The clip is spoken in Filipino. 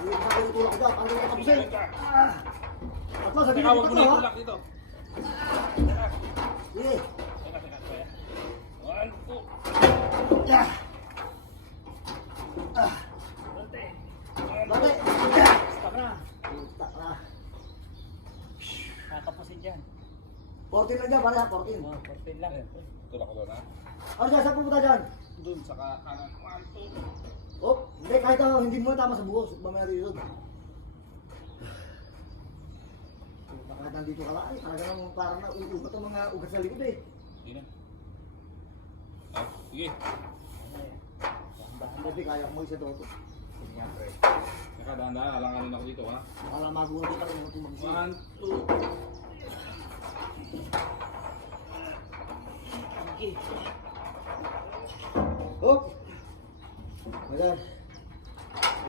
Hindi ka ako itulak dyan. Paano ka tapusin? Tatlo, sabi Teka, niyo huwag mo tatlo, na ha? itulak dito. Sige. Teka. 1, 2. Yeah. Konti. Bakit? Stop na. Puta ka. Kakapusin dyan. 14 lang dyan, pare ha, 14. 14 lang. Tulak ko doon ha. Ano dyan, saan pupunta dyan? Doon sa kanan. 1, 2. Oh, hindi, kahit ako, hindi mo tama sa buhos. Mamaya dito. Kahit nandito ka lang, ay, talaga namang parang nauugat ang mga ugat sa likod eh. Hindi na. Ah, sige. Hindi, kaya ko mo isa doon. Teka, dahan-dahan. Alanganin ako dito ha. Para magulat ka rin kung mag-isip. 1, 2. Oh! Ayan.